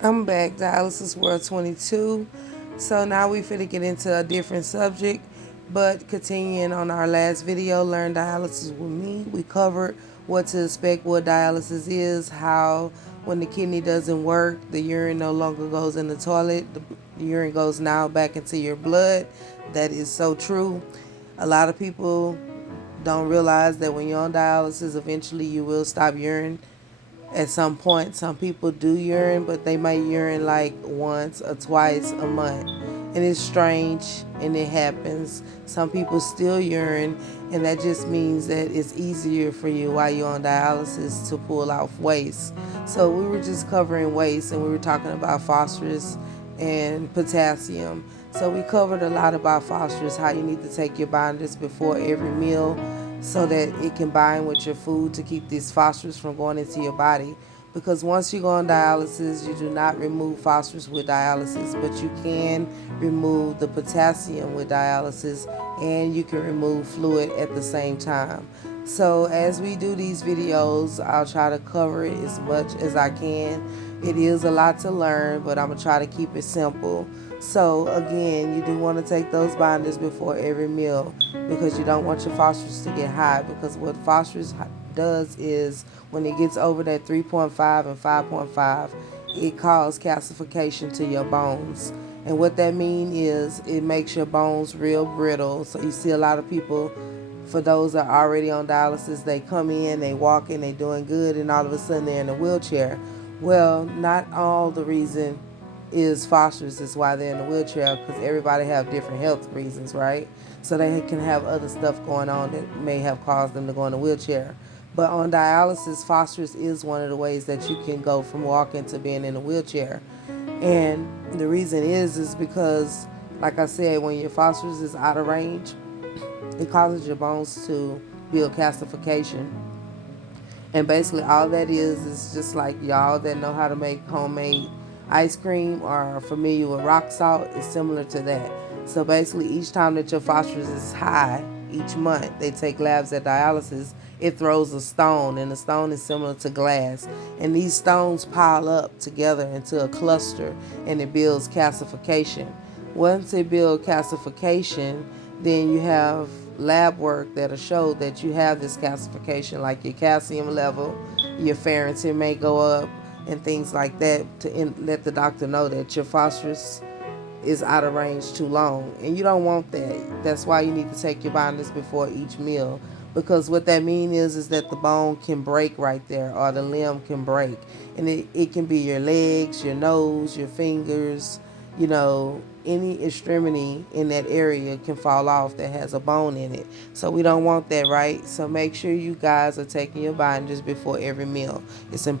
I'm back, Dialysis World 22. So now we finna get into a different subject, but continuing on our last video, Learn Dialysis with Me, we covered what to expect, what dialysis is, how when the kidney doesn't work, the urine no longer goes in the toilet, the urine goes now back into your blood. That is so true. A lot of people don't realize that when you're on dialysis, eventually you will stop urine at some point. Some people do urine, but they might urine like once or twice a month. And it's strange and it happens. Some people still urine, and that just means that it's easier for you while you're on dialysis to pull out waste. So we were just covering waste, and we were talking about phosphorus and potassium. So we covered a lot about phosphorus, how you need to take your binders before every meal so that it can bind with your food to keep this phosphorus from going into your body. Because once you go on dialysis, you do not remove phosphorus with dialysis, but you can remove the potassium with dialysis, and you can remove fluid at the same time. So as we do these videos, I'll try to cover it as much as I can. It is a lot to learn, but I'm going to try to keep it simple. So again, you do want to take those binders before every meal because you don't want your phosphorus to get high, because what phosphorus does is when it gets over that 3.5 and 5.5, it causes calcification to your bones. And what that means is it makes your bones real brittle. So you see a lot of people, for those that are already on dialysis, they come in, they walk in, they doing good, and all of a sudden they're in a wheelchair. Well, not all the reason is phosphorus is why they're in a wheelchair, because everybody have different health reasons, right? So they can have other stuff going on that may have caused them to go in a wheelchair. But on dialysis, phosphorus is one of the ways that you can go from walking to being in a wheelchair. And the reason is because, like I said, when your phosphorus is out of range, it causes your bones to build calcification. And basically all that is just like y'all that know how to make homemade ice cream or are familiar with rock salt, is similar to that. So basically each time that your phosphorus is high, each month they take labs at dialysis, it throws a stone, and the stone is similar to glass. And these stones pile up together into a cluster, and it builds calcification. Once it builds calcification, then you have lab work that'll show that you have this calcification, like your calcium level, your ferritin may go up, and things like that, to let the doctor know that your phosphorus is out of range too long. And you don't want that. That's why you need to take your binders before each meal, because what that means is that the bone can break right there, or the limb can break. And it can be your legs, your nose, your fingers, any extremity in that area can fall off that has a bone in it. So we don't want that, right? So make sure you guys are taking your binders before every meal. It's important.